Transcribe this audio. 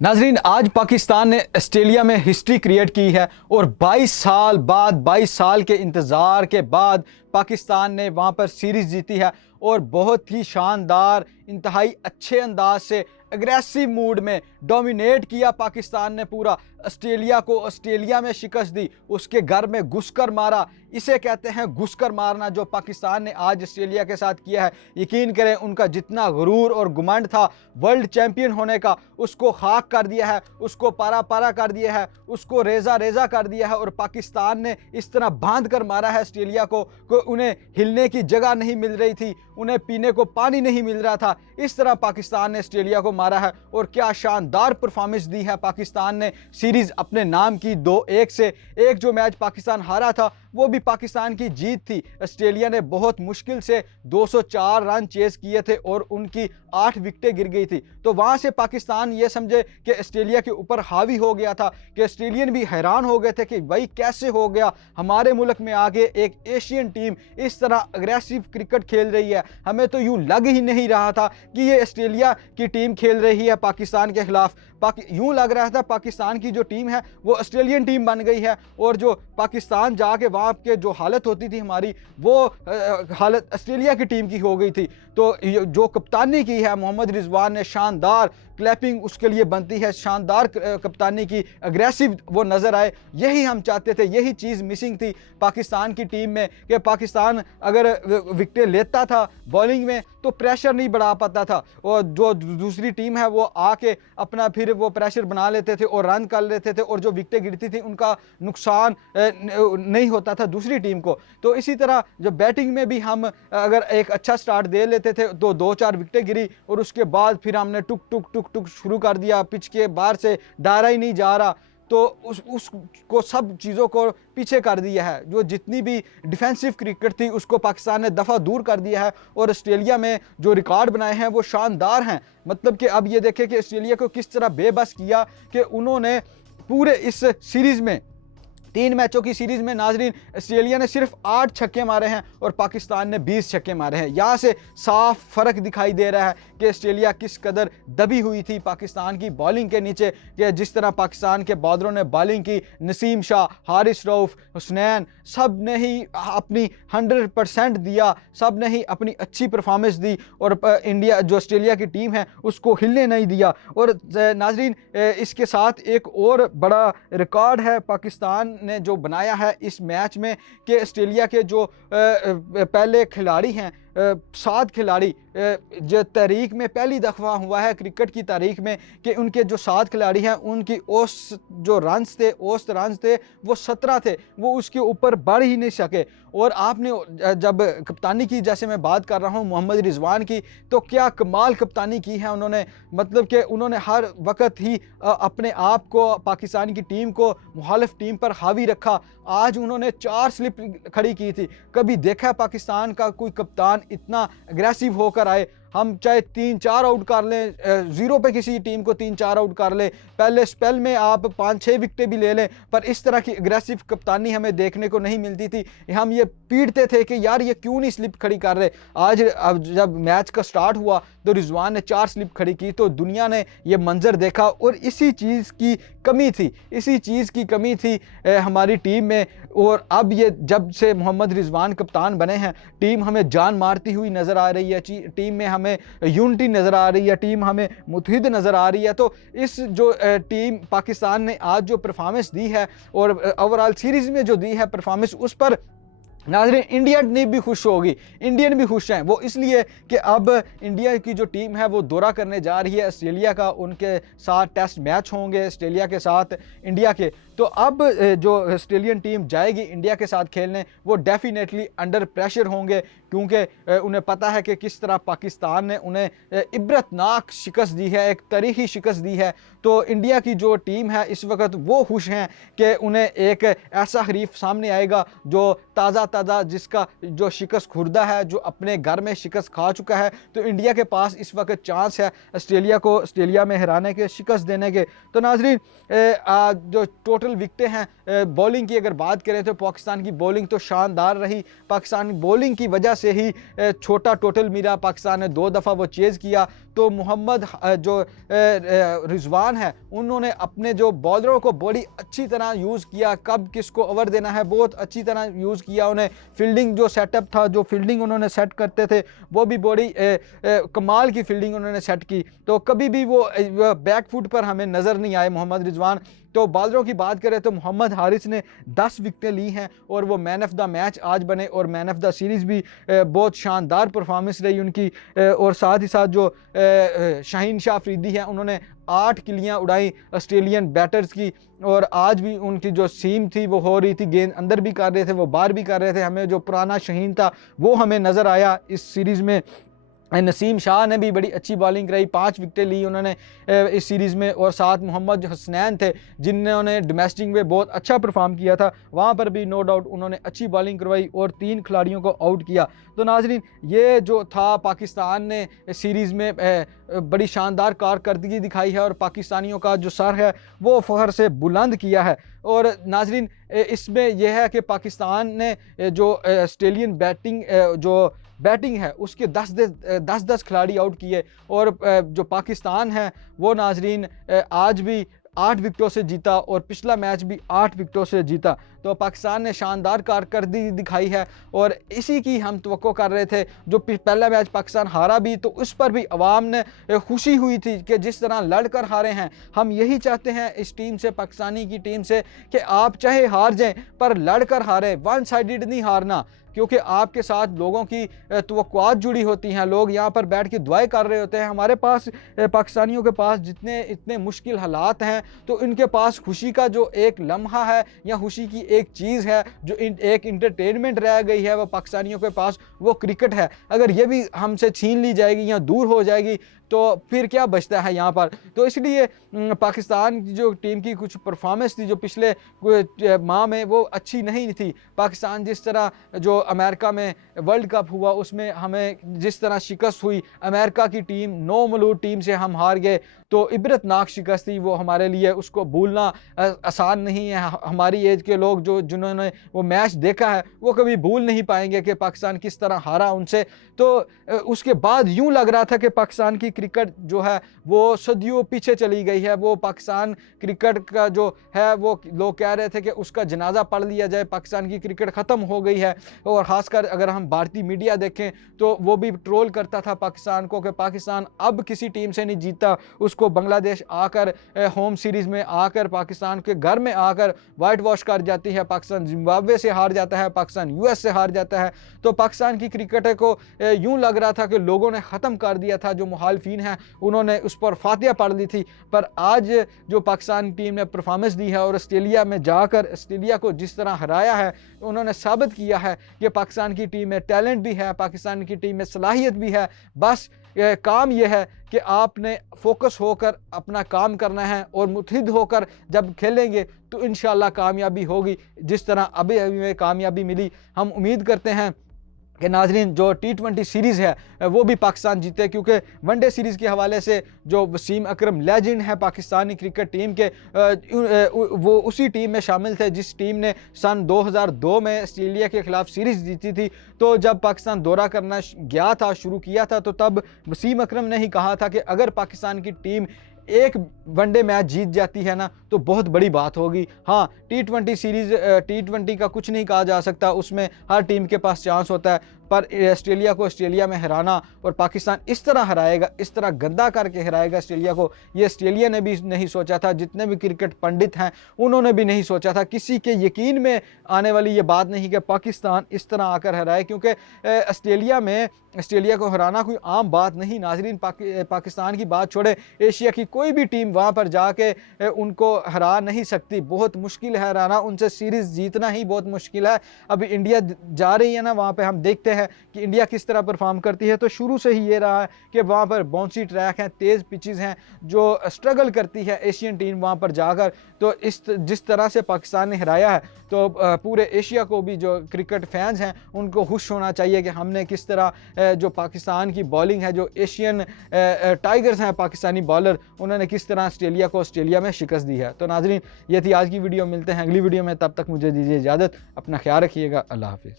नाजरीन, आज पाकिस्तान ने ऑस्ट्रेलिया में हिस्ट्री क्रिएट की है और 22 साल बाद 22 साल के इंतज़ार के बाद पाकिस्तान ने वहाँ पर सीरीज़ जीती है और बहुत ही शानदार, इंतहाई अच्छे अंदाज से एग्रेसिव मूड में डोमिनेट किया पाकिस्तान ने पूरा ऑस्ट्रेलिया को। ऑस्ट्रेलिया में शिकस्त दी, उसके घर में घुसकर मारा। इसे कहते हैं घुसकर मारना, जो पाकिस्तान ने आज ऑस्ट्रेलिया के साथ किया है। यकीन करें, उनका जितना गुरूर और घमंड था वर्ल्ड चैंपियन होने का, उसको खाक कर दिया है, उसको पारा पारा कर दिया है, उसको रेजा रेजा कर दिया है। और पाकिस्तान ने इस तरह बांध कर मारा है ऑस्ट्रेलिया को उन्हें हिलने की जगह नहीं मिल रही थी, उन्हें पीने को पानी नहीं मिल रहा था। इस तरह पाकिस्तान ने ऑस्ट्रेलिया को मारा है और क्या शानदार परफॉर्मेंस दी है पाकिस्तान ने। सीरीज अपने नाम की 2-1 से। एक जो मैच पाकिस्तान हारा था वो भी पाकिस्तान की जीत थी। ऑस्ट्रेलिया ने बहुत मुश्किल से 204 रन चेस किए थे और उनकी 8 विकेटें गिर गई थी। तो वहां से पाकिस्तान ये समझे कि ऑस्ट्रेलिया के ऊपर हावी हो गया था, कि ऑस्ट्रेलियन भी हैरान हो गए थे कि भाई कैसे हो गया, हमारे मुल्क में आगे एक एशियन टीम इस तरह अग्रेसिव क्रिकेट खेल रही है। हमें तो यूं लग ही नहीं रहा था कि ये ऑस्ट्रेलिया की टीम खेल रही है पाकिस्तान के खिलाफ। यूं लग रहा था पाकिस्तान की जो टीम है वो ऑस्ट्रेलियन टीम बन गई है, और जो पाकिस्तान जाके वहाँ के जो हालत होती थी हमारी, वो हालत ऑस्ट्रेलिया की टीम की हो गई थी। तो जो कप्तानी की है मोहम्मद रिजवान ने, शानदार क्लैपिंग उसके लिए बनती है, शानदार कप्तानी की, अग्रेसिव वो नज़र आए। यही हम चाहते थे, यही चीज़ मिसिंग थी पाकिस्तान की टीम में, कि पाकिस्तान अगर विकेटें लेता था बॉलिंग में तो प्रेशर नहीं बढ़ा पाता था, और जो दूसरी टीम है वो आके अपना फिर वो प्रेशर बना लेते थे और रन कर लेते थे, और जो विकेटें गिरती थी उनका नुकसान नहीं होता था दूसरी टीम को। तो इसी तरह जो बैटिंग में भी हम अगर एक अच्छा स्टार्ट दे लेते थे तो 2-4 विकेटें गिरी, और उसके बाद फिर हमने टुक टुक टुक टुक शुरू कर दिया, पिच के बाहर से डारा ही नहीं जा रहा, तो उसको सब चीज़ों को पीछे कर दिया है। जो जितनी भी डिफेंसिव क्रिकेट थी उसको पाकिस्तान ने दफ़ा दूर कर दिया है, और ऑस्ट्रेलिया में जो रिकॉर्ड बनाए हैं वो शानदार हैं। मतलब कि अब ये देखें कि ऑस्ट्रेलिया को किस तरह बेबस किया कि उन्होंने पूरे इस सीरीज़ में 3 मैचों की सीरीज में नाजरीन ऑस्ट्रेलिया ने सिर्फ 8 छक्के मारे हैं और पाकिस्तान ने 20 छक्के मारे हैं। यहाँ से साफ फ़र्क दिखाई दे रहा है कि ऑस्ट्रेलिया किस कदर दबी हुई थी पाकिस्तान की बॉलिंग के नीचे, कि जिस तरह पाकिस्तान के बॉलरों ने बॉलिंग की, नसीम शाह, हारिस रऊफ, हुसनैन, सब ने ही अपनी 100% दिया, सब ने ही अपनी अच्छी परफॉर्मेंस दी, और इंडिया जो ऑस्ट्रेलिया की टीम है उसको हिलने नहीं दिया। और नाजरीन, इसके साथ एक और बड़ा रिकॉर्ड है पाकिस्तान ने जो बनाया है इस मैच में, कि ऑस्ट्रेलिया के जो पहले खिलाड़ी हैं, 7 खिलाड़ी, जो तारीख में पहली दफ़ा हुआ है क्रिकेट की तारीख में कि उनके जो 7 खिलाड़ी हैं उनकी औसत जो रन्स थे वो 17 थे, वो उसके ऊपर बढ़ ही नहीं सके। और आपने जब कप्तानी की, जैसे मैं बात कर रहा हूँ मोहम्मद रिजवान की, तो क्या कमाल कप्तानी की है उन्होंने। मतलब कि उन्होंने हर वक्त ही अपने आप को, पाकिस्तान की टीम को मुखालिफ टीम पर हावी रखा। आज उन्होंने 4 स्लिप खड़ी की थी। कभी देखा पाकिस्तान का कोई कप्तान इतना एग्रेसिव होकर आए? हम चाहे 3-4 आउट कर लें, 0 पे किसी टीम को 3-4 आउट कर लें, पहले स्पेल में आप 5-6 विकेटें भी ले लें, पर इस तरह की एग्रेसिव कप्तानी हमें देखने को नहीं मिलती थी। हम ये पीटते थे कि यार ये क्यों नहीं स्लिप खड़ी कर रहे। आज अब जब मैच का स्टार्ट हुआ तो रिजवान ने 4 स्लिप खड़ी की, तो दुनिया ने ये मंजर देखा, और इसी चीज़ की कमी थी हमारी टीम में। और अब ये जब से मोहम्मद रिजवान कप्तान बने हैं, टीम हमें जान मारती हुई नज़र आ रही है, टीम में हमें यूनिटी नज़र आ रही है, टीम हमें मुत्तहिद नज़र आ रही है। तो इस जो टीम पाकिस्तान ने आज जो परफॉर्मेंस दी है और ओवरऑल सीरीज़ में जो दी है परफॉर्मेंस, उस पर नाज़रीन इंडियन टीम भी खुश होगी, इंडियन भी खुश हैं। वो इसलिए कि अब इंडिया की जो टीम है वो दौरा करने जा रही है ऑस्ट्रेलिया का, उनके साथ टेस्ट मैच होंगे ऑस्ट्रेलिया के साथ इंडिया के। तो अब जो ऑस्ट्रेलियन टीम जाएगी इंडिया के साथ खेलने, वो डेफिनेटली अंडर प्रेशर होंगे, क्योंकि उन्हें पता है कि किस तरह पाकिस्तान ने उन्हें इबरतनाक शिकस्त दी है, एक तारीखी शिकस्त दी है। तो इंडिया की जो टीम है इस वक्त वो खुश हैं कि उन्हें एक ऐसा हरीफ सामने आएगा जो ताज़ा जिसका जो शिकस्त खुर्दा है, जो अपने घर में शिकस्त खा चुका है। तो इंडिया के पास इस वक्त चांस है ऑस्ट्रेलिया को ऑस्ट्रेलिया में हराने के, शिकस्त देने के। तो नाजरीन, जो टोटल विकेटें हैं बॉलिंग की अगर बात करें तो पाकिस्तान की बॉलिंग तो शानदार रही। पाकिस्तान की बॉलिंग की वजह से ही छोटा टोटल मिला, पाकिस्तान ने 2 दफ़ा वो चेज़ किया, तो मोहम्मद जो रिजवान है उन्होंने अपने जो बॉलरों को बड़ी अच्छी तरह यूज़ किया, कब किसको ओवर देना है बहुत अच्छी तरह यूज़ किया। उन्हें फील्डिंग जो सेटअप था, जो फील्डिंग उन्होंने सेट करते थे वो भी बड़ी कमाल की फील्डिंग उन्होंने सेट की। तो कभी भी वो बैक फुट पर हमें नज़र नहीं आए मोहम्मद रिजवान। तो बॉलरों की बात करें तो मोहम्मद हारिस ने 10 विकेटें ली हैं और वो मैन ऑफ द मैच आज बने और मैन ऑफ द सीरीज़ भी बहुत शानदार परफॉर्मेंस रही उनकी। और साथ ही साथ जो शाहीन शाह अफरीदी हैं उन्होंने 8 किलियां उड़ाई ऑस्ट्रेलियन बैटर्स की। और आज भी उनकी जो सीम थी वो हो रही थी, गेंद अंदर भी कर रहे थे, वो बाहर भी कर रहे थे। हमें जो पुराना शाहीन था वो हमें नज़र आया इस सीरीज़ में। नसीम शाह ने भी बड़ी अच्छी बॉलिंग कराई, 5 विकेटें ली उन्होंने इस सीरीज़ में। और साथ मोहम्मद हसनैन थे जिन्होंने डोमेस्टिक में बहुत अच्छा परफॉर्म किया था, वहाँ पर भी नो डाउट उन्होंने अच्छी बॉलिंग करवाई और 3 खिलाड़ियों को आउट किया। तो नाजरीन ये जो था पाकिस्तान ने सीरीज़ में बड़ी शानदार कारकर्दगी दिखाई है और पाकिस्तानियों का जो सर है वो फ़ख्र से बुलंद किया है। और नाजरीन इसमें यह है कि पाकिस्तान ने जो ऑस्ट्रेलियन बैटिंग है उसके 10 खिलाड़ी आउट किए। और जो पाकिस्तान है वो नाजरीन आज भी 8 विकेटों से जीता और पिछला मैच भी 8 विकेटों से जीता। तो पाकिस्तान ने शानदार कारकर्दगी दिखाई है और इसी की हम तवक्को कर रहे थे। जो पहला मैच पाकिस्तान हारा भी तो उस पर भी अवाम ने खुशी हुई थी कि जिस तरह लड़कर हारे हैं। हम यही चाहते हैं इस टीम से, पाकिस्तानी की टीम से, कि आप चाहे हार जाएं पर लड़कर हारें, वन साइडेड नहीं हारना। क्योंकि आपके साथ लोगों की तवक्कुआत जुड़ी होती हैं, लोग यहाँ पर बैठ के दुआएं कर रहे होते हैं। हमारे पास पाकिस्तानियों के पास जितने इतने मुश्किल हालात हैं तो इनके पास खुशी का जो एक लम्हा है या खुशी की एक चीज़ है जो एक इंटरटेनमेंट रह गई है वो पाकिस्तानियों के पास, वो क्रिकेट है। अगर ये भी हमसे छीन ली जाएगी या दूर हो जाएगी तो फिर क्या बचता है यहाँ पर। तो इसलिए पाकिस्तान की जो टीम की कुछ परफॉर्मेंस थी जो पिछले माह में वो अच्छी नहीं थी। पाकिस्तान जिस तरह जो अमेरिका में वर्ल्ड कप हुआ उसमें हमें जिस तरह शिकस्त हुई, अमेरिका की टीम 9 मलूट टीम से हम हार गए, तो इबरतनाक शिकस्त थी वो हमारे लिए, उसको भूलना आसान नहीं है। हमारी एज के लोग जिन्होंने वो मैच देखा है वो कभी भूल नहीं पाएंगे कि पाकिस्तान किस तरह हारा उनसे। तो उसके बाद यूं लग रहा था कि पाकिस्तान की क्रिकेट जो है वो सदियों पीछे चली गई है। वो पाकिस्तान क्रिकेट का जो है वो लोग कह रहे थे कि उसका जनाजा पढ़ लिया जाए, पाकिस्तान की क्रिकेट ख़त्म हो गई है। और ख़ासकर अगर हम भारतीय मीडिया देखें तो वो भी ट्रोल करता था पाकिस्तान को कि पाकिस्तान अब किसी टीम से नहीं जीता। उसको बांग्लादेश आकर होम सीरीज़ में आकर पाकिस्तान के घर में आकर वाइट वॉश कर जाती है, पाकिस्तान जिम्बाब्वे से हार जाता है, पाकिस्तान यूएस से हार जाता है। तो पाकिस्तान की क्रिकेट को यूं लग रहा था कि लोगों ने ख़त्म कर दिया था, जो मुखालफिन हैं उन्होंने उस पर फातिहा पढ़ दी थी। पर आज जो पाकिस्तान टीम ने परफॉर्मेंस दी है और ऑस्ट्रेलिया में जाकर ऑस्ट्रेलिया को जिस तरह हराया है, उन्होंने साबित किया है कि पाकिस्तान की टीम में टैलेंट भी है, पाकिस्तान की टीम में सलाहियत भी है। बस काम यह है कि आपने फोकस होकर अपना काम करना है और मुत्तहिद होकर जब खेलेंगे तो इंशाल्लाह कामयाबी होगी। जिस तरह अभी में कामयाबी मिली, हम उम्मीद करते हैं कि नाजरीन जो T20 सीरीज़ है वो भी पाकिस्तान जीते, क्योंकि वनडे सीरीज़ के हवाले से जो वसीम अकरम लेजेंड है पाकिस्तानी क्रिकेट टीम के, वो उसी टीम में शामिल थे जिस टीम ने सन 2002 में ऑस्ट्रेलिया के ख़िलाफ़ सीरीज़ जीती थी। तो जब पाकिस्तान दौरा करना गया था, शुरू किया था, तो तब वसीम अकरम ने ही कहा था कि अगर पाकिस्तान की टीम एक वनडे मैच जीत जाती है ना तो बहुत बड़ी बात होगी। हाँ, T20 सीरीज़ T20 का कुछ नहीं कहा जा सकता, उसमें हर टीम के पास चांस होता है। पर ऑस्ट्रेलिया को ऑस्ट्रेलिया में हराना और पाकिस्तान इस तरह हराएगा, इस तरह गंदा करके हराएगा ऑस्ट्रेलिया को, ये ऑस्ट्रेलिया ने भी नहीं सोचा था। जितने भी क्रिकेट पंडित हैं उन्होंने भी नहीं सोचा था। किसी के यकीन में आने वाली ये बात नहीं कि पाकिस्तान इस तरह आकर हराए, क्योंकि ऑस्ट्रेलिया में ऑस्ट्रेलिया को हराना कोई आम बात नहीं। नाजरीन पाकिस्तान की बात छोड़े, एशिया की कोई भी टीम वहाँ पर जाके उनको हरा नहीं सकती, बहुत मुश्किल है हराना, उनसे सीरीज़ जीतना ही बहुत मुश्किल है। अभी इंडिया जा रही है ना, वहाँ पर हम देखते हैं कि इंडिया किस तरह परफॉर्म करती है। तो शुरू से ही ये रहा है कि वहाँ पर बाउंसी ट्रैक हैं, तेज़ पिचेस हैं, जो स्ट्रगल करती है एशियन टीम वहाँ पर जाकर। तो जिस तरह से पाकिस्तान ने हराया है तो पूरे एशिया को भी जो क्रिकेट फैंस हैं उनको खुश होना चाहिए कि हमने किस तरह जो पाकिस्तान की बॉलिंग है, जो एशियन टाइगर्स हैं पाकिस्तानी बॉलर, उन्होंने किस तरह ऑस्ट्रेलिया को ऑस्ट्रेलिया में शिकस्त दी है। तो नाजरीन ये थी आज की वीडियो, मिलते हैं अगली वीडियो में, तब तक मुझे दीजिए इजाज़त, अपना ख्याल रखिएगा, अल्लाह हाफिज़।